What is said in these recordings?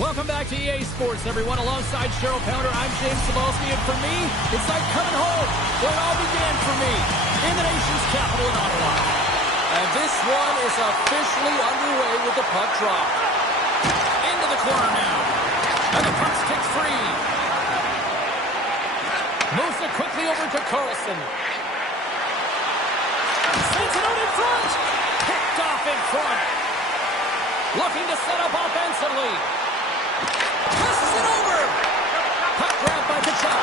Welcome back to EA Sports, everyone. Alongside Cheryl Pounder, I'm James Cebulski, and for me, it's like coming home, where it all began for me, in the nation's capital in Ottawa. And this one is officially underway with the puck drop. Into the corner now, and the puck's kicked free. Moves it quickly over to Carlson. Sends it out in front. Picked off in front. Looking to set up offensively. Passes it over. Puck grabbed by Kachuk.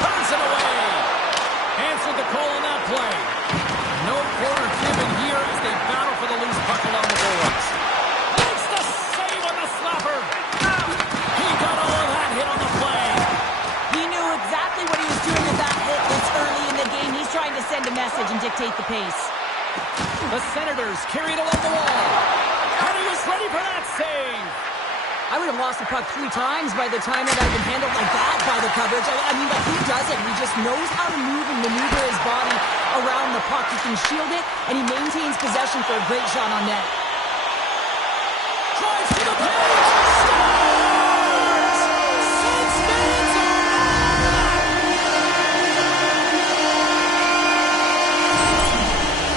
Turns it away. Answered the call on that play. No corner given here as they battle for the loose puck along the boards. Makes the save on the slapper. He got all of that hit on the play. He knew exactly what he was doing with that hit this early in the game. He's trying to send a message and dictate the pace. The Senators carry it along the wall. And he was ready for that save. I would have lost the puck 3 times by the time it had been handled like that by the coverage. I mean, but he doesn't. He just knows how to move and maneuver his body around the puck. He can shield it, and he maintains possession for a great shot on net. Drives to the paint. Scores! Sends fans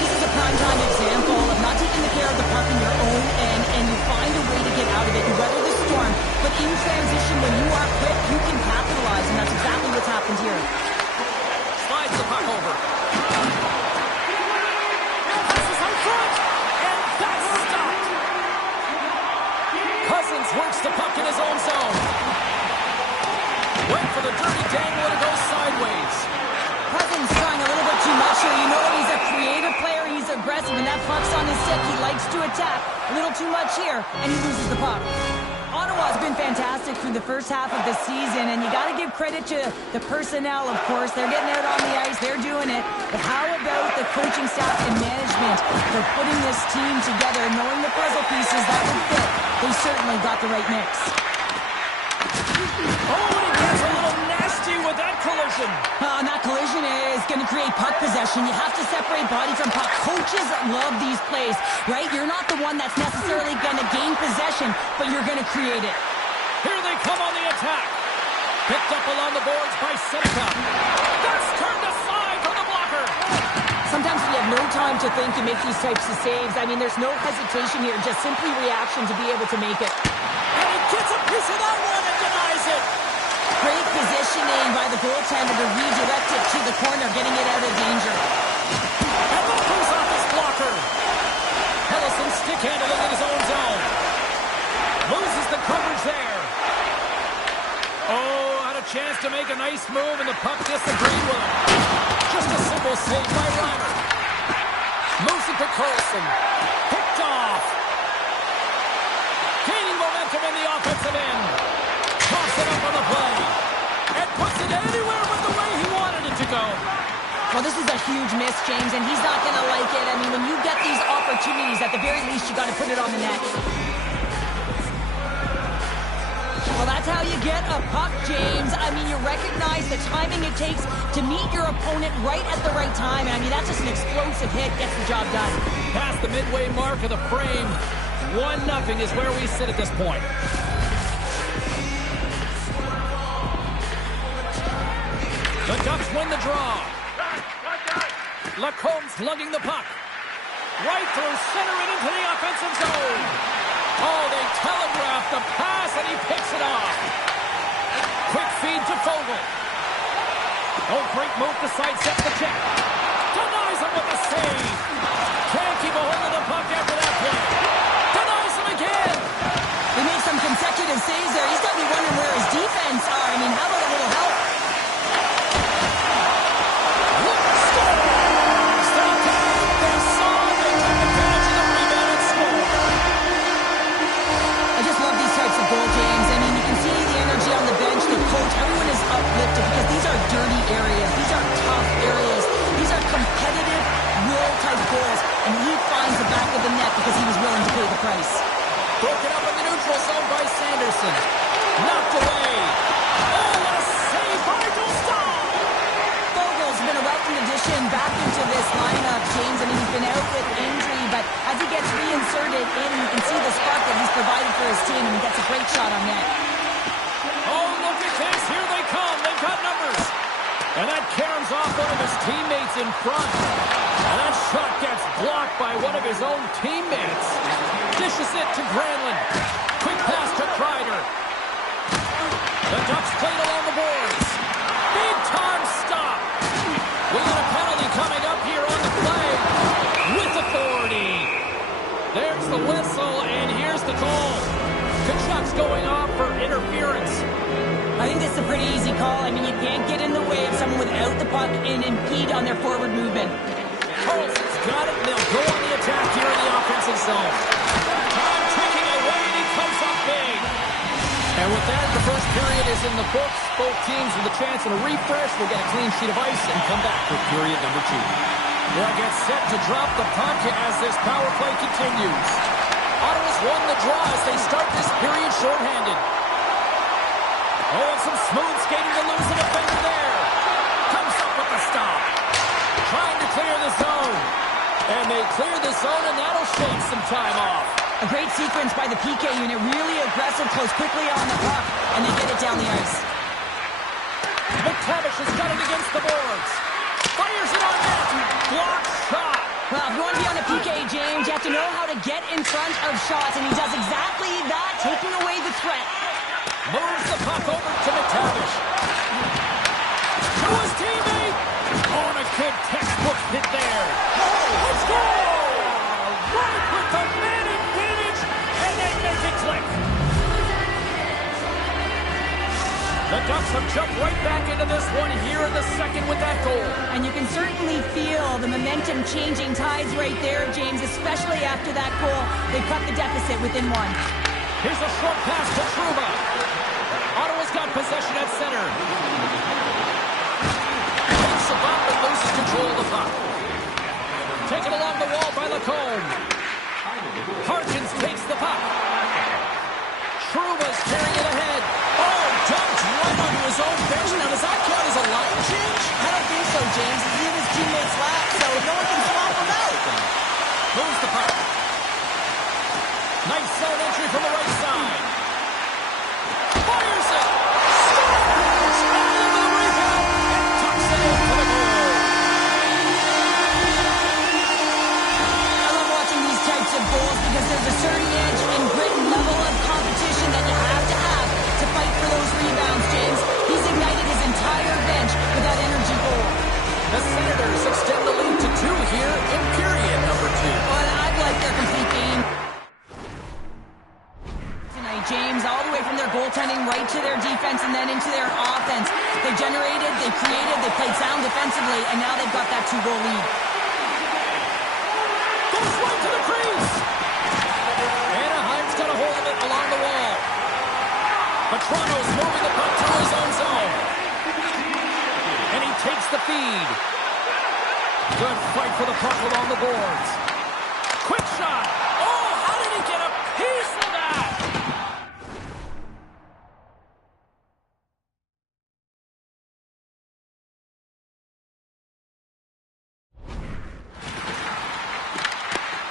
This is a prime-time example of not taking the care of the puck in your own end, and you find a way to get out of it. You weather the storm, but in transition, when you are quick, you can capitalize, and that's exactly what's happened here. Slides the puck over. Passes on front, and that's stopped. Cousins works the puck in his own zone. Went for the dirty dangle, and it goes sideways. Cousins trying a little bit too much here. You know what? He's a creative player. He's aggressive, and that puck's on his stick. He likes to attack. A little too much here, and he loses the puck. Ottawa's been fantastic through the first half of the season, and you got to give credit to the personnel, of course. They're getting out on the ice. They're doing it. But how about the coaching staff and management for putting this team together, knowing the puzzle pieces that would fit? They certainly got the right mix. Oh, and he gets a little nasty with that collision. And that collision is going to create puck possession. You have to separate body from puck. Coaches love these plays, right? You're not the one that's necessarily going to gain possession, but you're going to create it. Here they come on the attack. Picked up along the boards by Seneca. That's turned aside from the blocker. Sometimes we have no time to think and make these types of saves. I mean, there's no hesitation here, just simply reaction to be able to make it. And he gets a piece of that one and denies it. Great positioning by the goaltender to redirect it to the corner, getting it out of danger. And that comes off his blocker. Ellison stick-handling in his own zone. Loses the coverage there. Oh, had a chance to make a nice move, and the puck disagreed with him. Just a simple save by Reimer. Moves it to Carlson. Picked off. Gaining momentum in the offensive end. Toss it up on the play. And puts it anywhere but the way he wanted it to go. Well, this is a huge miss, James, and he's not going to like it. I mean, when you get these opportunities, at the very least, you got to put it on the net. Well, that's how you get a puck, James. I mean, you recognize the timing it takes to meet your opponent right at the right time. And I mean, that's just an explosive hit. Gets the job done. Past the midway mark of the frame. 1-0 is where we sit at this point. The Ducks win the draw. Lacomb's lugging the puck. Right through center and into the offensive zone. Oh, they telegraphed the pass, and he picks it off. Quick feed to Fogle. Oh, great move to sidestep the check. Denies him with the save. Can't keep a hold of the puck after that play. Denies him again. He made some consecutive saves there. He's got to be wondering where his defense are. I mean, how about a little help? Everyone is uplifted because these are dirty areas. These are tough areas. These are competitive, will-type goals. And he finds the back of the net because he was willing to pay the price. Broken up in the neutral zone by Sanderson. Knocked away. Oh, what a save by Dostal! Fogel's been a welcome addition back into this lineup, James. I mean, he's been out with injury, but as he gets reinserted in, you can see the spark that he's provided for his team, and he gets a a great shot on net. Oh, look at this. Here they come. They've got numbers. And that caroms off one of his teammates in front. And that shot gets blocked by one of his own teammates. Dishes it to Granlund. Quick pass to Kreider. The Ducks played along the boards. Big time stop. We got a penalty coming up here on the play. With authority. There's the whistle, and here's the call. Kachuk's going off for interference. I think this is a pretty easy call. I mean, you can't get in the way of someone without the puck and impede on their forward movement. Carlson's got it, and they'll go on the attack here in the offensive zone. Time ticking away, and he comes up big. And with that, the first period is in the books. Both teams with a chance and a refresh will get a clean sheet of ice and come back for period number 2. They'll get set to drop the puck as this power play continues. Ottawa's won the draw as they start this period shorthanded. Oh, and some smooth skating to lose an defender there. Comes up with the stop. Trying to clear the zone. And they clear the zone, and that'll shave some time off. A great sequence by the PK unit. Really aggressive, close quickly on the puck, and they get it down the ice. McTavish has got it against the boards. Fires it on net. Blocked shot. Well, if you want to be on a PK, James, you have to know how to get in front of shots, and he does exactly that, taking away the threat. Moves the puck over to McTavish. To his teammate. Oh, and a good textbook hit there. Let's go! Right with the man advantage, and they make it click. The Ducks have jumped right back into this one here in the second with that goal. And you can certainly feel the momentum changing tides right there, James, especially after that goal. They cut the deficit within one. Here's a short pass to Trouba. Ottawa's got possession at center. Takes the bump and loses control of the puck. Taken along the wall by Lacombe. Harkins takes the puck. Trouba's carrying it ahead. Oh, dumped right onto his own bench. Now, does that count as a line change? I don't think so, James. He's in his teammates' lap, so no one can swap him out. Moves the puck. Nice zone entry from the right side. Fires it. Scores! Over the rebound and tucks it in for the goal. I love watching these types of goals because there's a certain edge and grit and level of competition that you have to fight for those rebounds, James. He's ignited his entire bench with that energy goal. The Senators extend the lead to 2 here in period number 2. Well, I'd like their complete game tonight, James, all the way from their goaltending right to their defense and then into their offense. They generated, they created, they played sound defensively, and now they've got that 2-goal lead. Goes right to the crease. Anaheim's got a hold of it along the wall. But Toronto's moving the puck through his own zone. And he takes the feed. Good fight for the puck along the boards. Quick shot. Oh, how did he get a piece of that?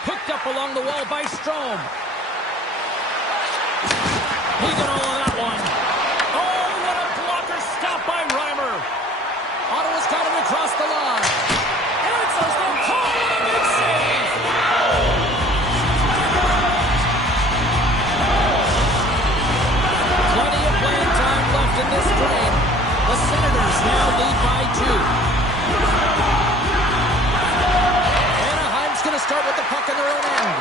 Picked up along the wall by Strome. He got all of that one. Oh, what a blocker stop by Reimer. Ottawa's got him across the line. Answers the call with a big save. Plenty of playing time left in this frame. The Senators now lead by 2. Anaheim's going to start with the puck in their own end.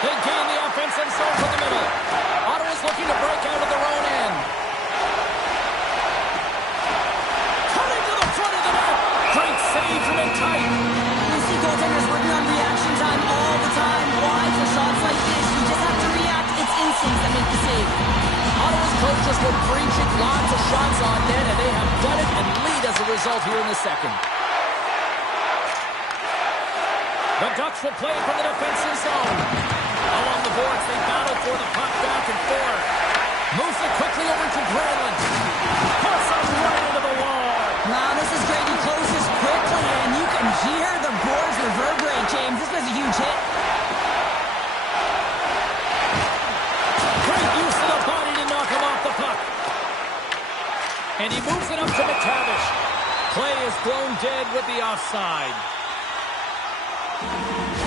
They gain the offensive zone from the middle. Ottawa's looking to break out of their own end. Cutting to the front of the net. Great save from in tight. You see goaltenders working on reaction time all the time. Why? For shots like this, you just have to react. It's instincts that make the save. Ottawa's coaches were preaching lots of shots on net, and they have done it and lead as a result here in the second. The Ducks will play from the defensive zone. Along the boards, they battle for the puck back and forth. Moves it quickly over to Granlund. Puts it right into the wall. Wow, this is great. He closes quickly, and you can hear the boards reverberate, James. This was a huge hit. blown dead with the offside.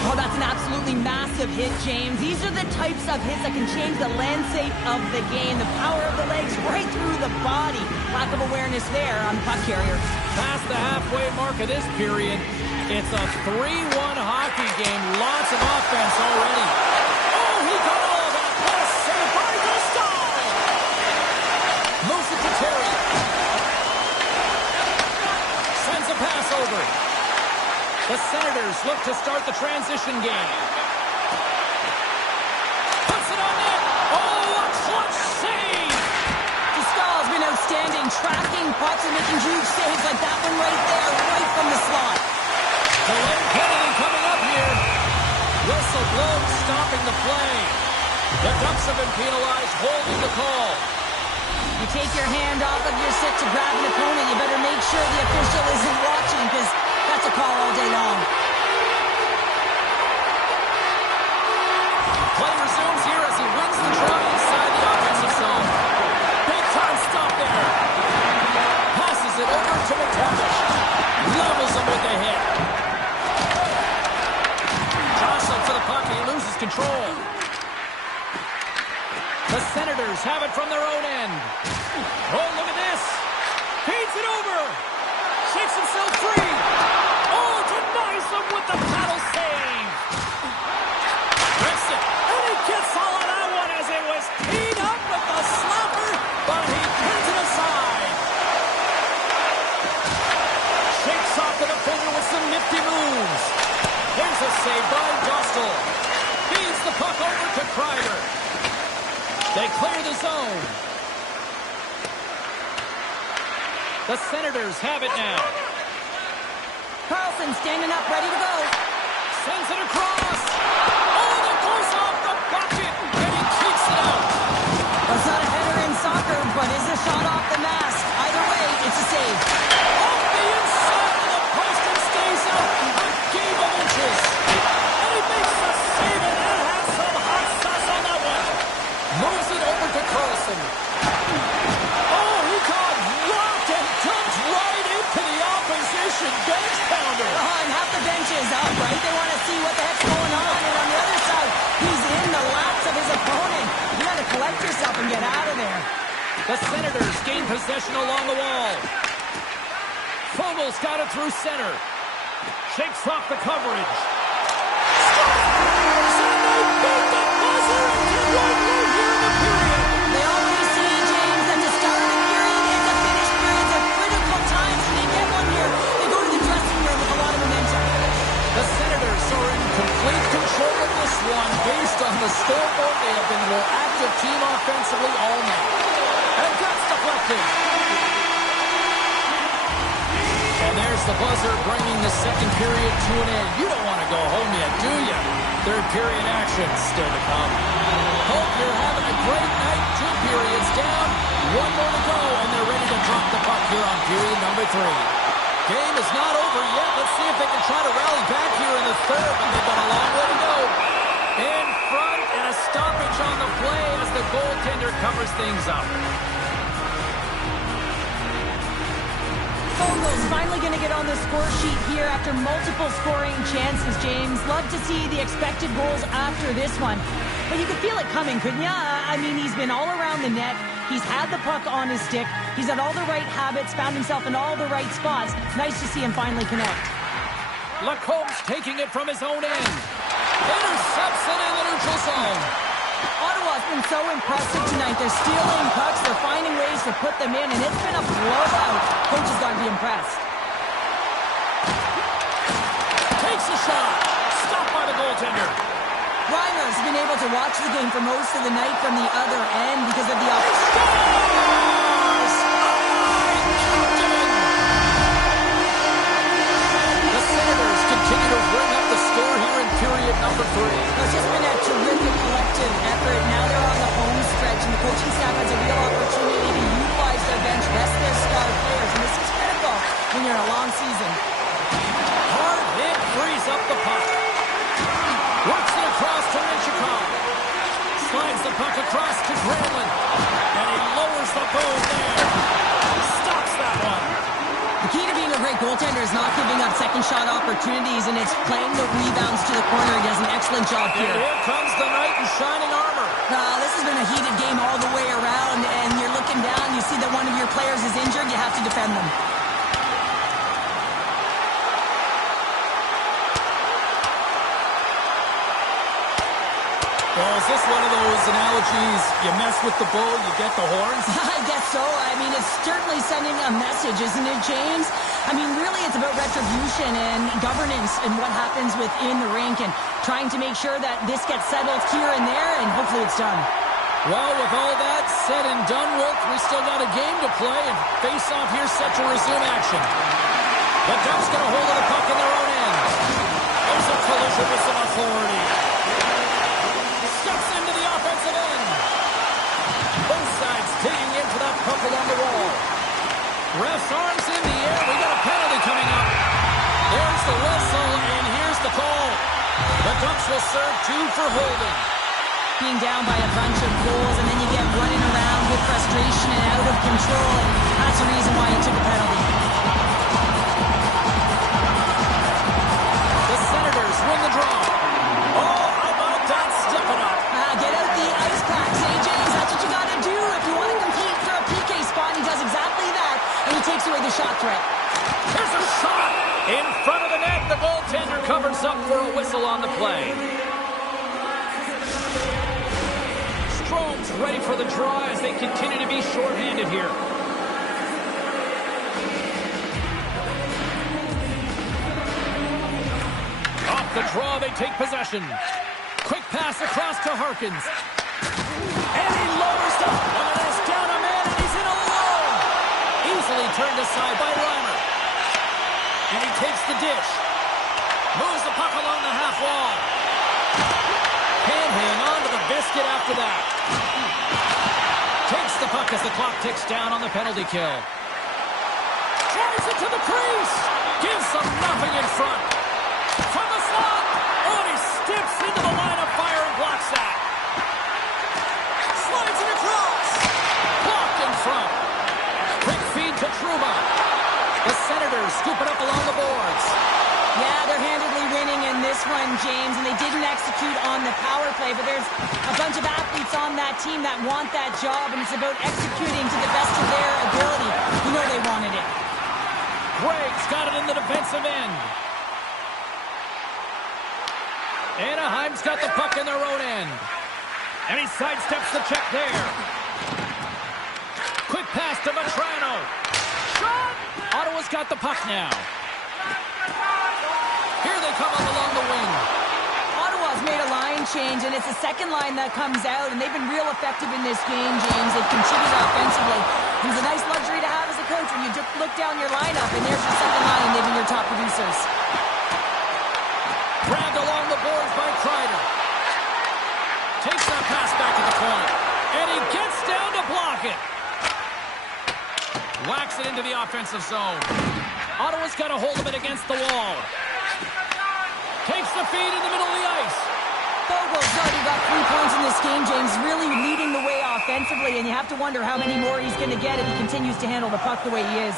Oh, that's an absolutely massive hit, James. These are the types of hits that can change the landscape of the game. The power of the legs right through the body. Lack of awareness there on the puck carrier. Past the halfway mark of this period, it's a 3-1 hockey game. Lots of offense already. Oh, he got all of that. What a save by Gustav! Moves it to Terry. Sends a pass over. The Senators look to start the transition game. Puts it on net. Oh, a clutch save! Gustav's been outstanding, tracking pucks and making huge saves like that one right there, right from the slot. Delayed penalty coming up here. Whistle blows, stopping the play. The Ducks have been penalized, holding the call. You take your hand off of your stick to grab an opponent, you better make sure the official isn't watching, because that's a call all day long. Play resumes here as he wins the draw inside the offensive zone. Big time stop there. Passes it over to McTavish. Levels him with the hit. Jostling for the puck, he loses control. The Senators have it from their own end. Oh, look at this. Feeds it over. Shakes himself free. Oh, denies him with the paddle save. Rips it. And he gets all of that one as it was teed up with the slapper, but he pins it aside. Shakes off the defender with some nifty moves. Here's a save by Dostal. Feeds the puck over to Kreider. They clear the zone. The Senators have it now. Carlson standing up, ready to go. Sends it across. Oh, that goes off the bucket, and he kicks it out. Well, it's not a header in soccer, but is a shot off the mask. Either way, it's a save. Off the inside of the post and stays out a game of inches. And he makes the save, and that has some hot sauce on that one. Moves it over to Carlson. Oh, he got rocked and dumped right into the opposition bench pounder. And half the bench is up, right? They want to see what the heck's going on. And on the other side, he's in the laps of his opponent. You got to collect yourself and get out of there. The Senators gain possession along the wall. Fogel's got it through center. Shakes off the coverage. So they beat the buzzer and get right low here in the period. They always say, James, that the start of the period and the finish period are critical times, and they get one here. They go to the dressing room with a lot of momentum. The Senators are in complete control of this one. Based on the scoreboard, they have been the more active team offensively all night. And that's deflected. And there's the buzzer bringing the second period to an end. You don't want to go home yet, do you? Third period action still to come. Hope you're having a great night. 2 periods down, 1 more to go, and they're ready to drop the puck here on period number 3. Game is not over yet. Let's see if they can try to rally back here in the third, but they've got a long way to go. In front, and a stoppage on the play as the goaltender covers things up. Fogel's finally going to get on the score sheet here after multiple scoring chances, James. Love to see the expected goals after this one. But you could feel it coming, couldn't you? I mean, he's been all around the net. He's had the puck on his stick. He's had all the right habits, found himself in all the right spots. Nice to see him finally connect. Lacomb's taking it from his own end. Intercepts it in the neutral zone. Ottawa's been so impressive tonight. They're stealing pucks. They're finding ways to put them in, and it's been a blowout. Coach has got to be impressed. Takes a shot. Stopped by the goaltender. Reimer's been able to watch the game for most of the night from the other end because of the Scores! The Senators continue to bring up the score here in period number 3. It's just been a terrific collective effort. Now they're on the home stretch, and the coaching staff has a real opportunity to utilize their bench, rest their star players, and this is critical when you're in a long season. Hard hit frees up the puck. Works it across to Michikov. Slides the puck across to Granlund. And he lowers the bow there. Stops that one. The key to being a great goalie goaltender is not giving up second shot opportunities, and it's playing the rebounds to the corner. He does an excellent job here. And here comes the knight in shining armor. This has been a heated game all the way around, and you're looking down, you see that one of your players is injured, you have to defend them. Well, is this one of those analogies, you mess with the bull, you get the horns? I guess so. I mean, it's certainly sending a message, isn't it, James? I mean, really, it's about retribution and governance and what happens within the rink and trying to make sure that this gets settled here and there, and hopefully it's done. Well, with all that said and done with, we still got a game to play, and face-off here set to resume action. The Ducks get a hold of the puck in their own end. There's a collision with some authority. Steps into the offensive end. Both sides digging into that puck along the wall. Ref's arms in the air. We got a penalty coming up. There's the whistle, and here's the call. The Ducks will serve 2 for holding. Being down by a bunch of goals, and then you get running around with frustration and out of control, and that's the reason why you took a penalty. The Senators win the draw. Oh, how about that stepping up? Get out the ice packs, James. That's what you got to do if you want to compete for a PK spot. He does exactly that, and he takes away the shot threat. There's a shot in front of the net. The goaltender covers up for a whistle on the play. Strome's ready for the draw as they continue to be shorthanded here. Off the draw, they take possession. Quick pass across to Harkins. And he lowers the pass down a man, and he's in alone. Easily turned aside by Reimer. And he takes the dish. Moves the puck along the half wall. Can't hang on to the biscuit after that. Takes the puck as the clock ticks down on the penalty kill. Drives it to the crease. Gives them nothing in front. From the slot. Oh, and he steps into the line of fire and blocks that. Slides it across. Blocked in front. Quick feed to Truba. The Senators scoop it up along the boards. Yeah, they're handedly winning in this one, James, and they didn't execute on the power play, but there's a bunch of athletes on that team that want that job, and it's about executing to the best of their ability. You know they wanted it. Gregg's got it in the defensive end. Anaheim's got the puck in their own end. And he sidesteps the check there. Quick pass to Vetrano. Shot! Ottawa's got the puck now. Here they come up along the wing. Ottawa's made a line change, and it's the second line that comes out, and they've been real effective in this game, James. They've contributed offensively. It's a nice luxury to have as a coach when you look down your lineup, and there's your second line, and they've been your top producers. Grabbed along the boards by Kreider. Takes that pass back to the point. And he gets down to block it. Whacks it into the offensive zone. Ottawa's got a hold of it against the wall. Takes the feed in the middle of the ice. Fogel's already got 3 points in this game, James, really leading the way offensively, and you have to wonder how many more he's going to get if he continues to handle the puck the way he is.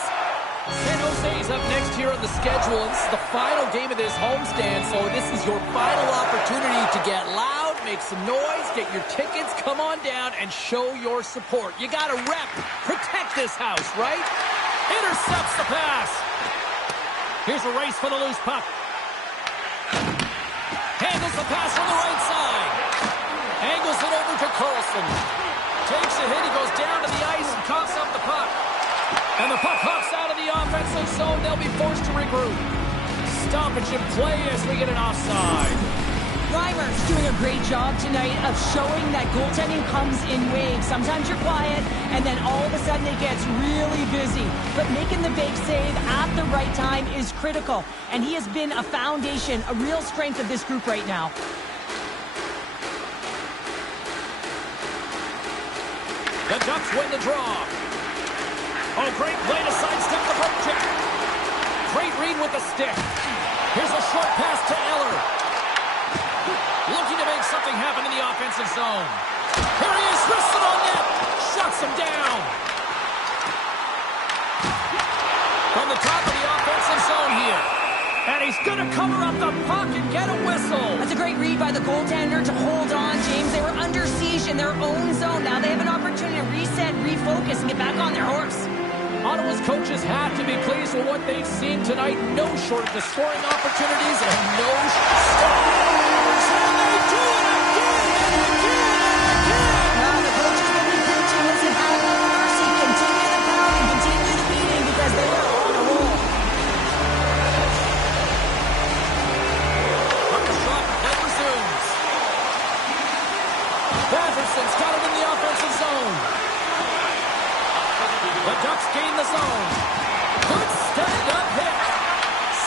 San Jose's up next here on the schedule, and this is the final game of this homestand, so this is your final opportunity to get loud, make some noise, get your tickets, come on down, and show your support. You got to rep, protect this house, right? Intercepts the pass. Here's a race for the loose puck. Handles the pass on the right side. Angles it over to Carlson. Takes a hit, he goes down to the ice and coughs up the puck. And the puck hops out of the offensive zone. They'll be forced to regroup. Stoppage in play as we get an offside. Reimer's doing a great job tonight of showing that goaltending comes in waves. Sometimes you're quiet, and then all of a sudden it gets really busy. But making the big save at the right time is critical. And he has been a foundation, a real strength of this group right now. The Ducks win the draw. Oh, great play to sidestep the poke check. Great read with the stick. Here's a short pass to Eller. Looking to make something happen in the offensive zone. Here he is, wristed on net. Shuts him down. From the top of the offensive zone here. And he's going to cover up the puck and get a whistle. That's a great read by the goaltender to hold on, James. They were under siege in their own zone. Now they have an opportunity to reset, refocus, and get back on their horse. Ottawa's coaches have to be pleased with what they've seen tonight. No shortage of scoring opportunities and no stars. And they do it again and again and again. Now the coaches will be preaching. Listen, have no mercy. Continue the pounding, continue the beating because they are on a roll. Puck is dropped, play resumes. Patterson's got it in the offensive zone. The Ducks gain the zone. Good stand-up hit.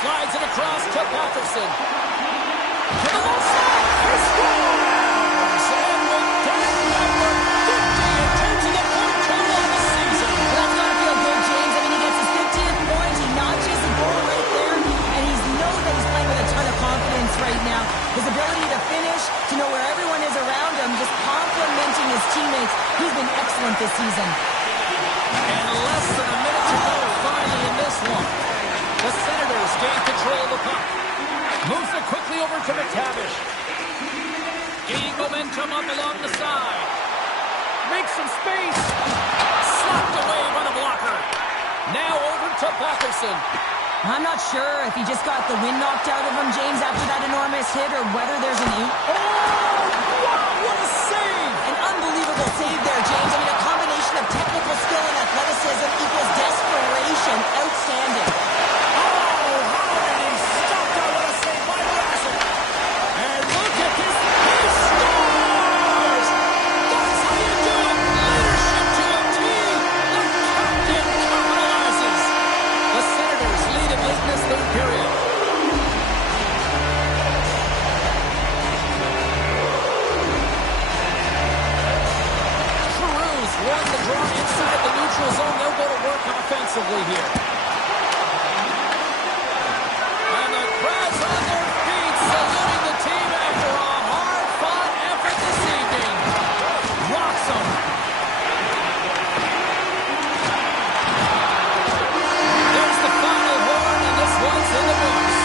Slides it across to Patterson. To the left side. He scores! And with that number 50 in terms of the point total of the season. That's got to feel good, James. I mean, he gets his 50th point. He notches a goal right there. And he knows that he's playing with a ton of confidence right now. His ability to finish, to know where everyone is around him, just complimenting his teammates. He's been excellent this season. And less than a minute to go finally in this one. The Senators gain control of the puck. Moves it quickly over to McTavish. Gaining momentum up along the side. Makes some space. Slapped away by the blocker. Now over to Patterson. I'm not sure if he just got the wind knocked out of him, James, after that enormous hit, or whether there's an... Oh, wow, what a save! An unbelievable save there, James. I mean, a combination of technical skill and athleticism equals desperation. Outstanding. Oh, how did he stop that? What a save by Larson. And look at this. He scores! That's how you do it. Leadership to a team. The captain capitalizes. The Senators lead in this third period. Won the draw inside the neutral zone. They'll go to work offensively here. And the crowd's on their feet, saluting the team after a hard-fought effort this evening. Rocks them. There's the final horn, and this one's in the books.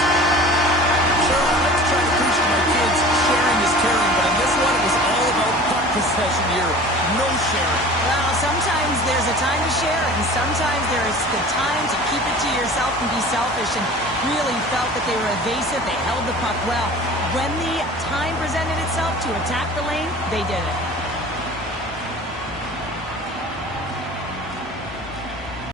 Sure, I like to try to preach to my kids, sharing is caring, but in this one, it was all about puck possession here. No sharing. Well, sometimes there's a time to share, and sometimes there's the time to keep it to yourself and be selfish, and really felt that they were evasive. They held the puck well. When the time presented itself to attack the lane, they did it.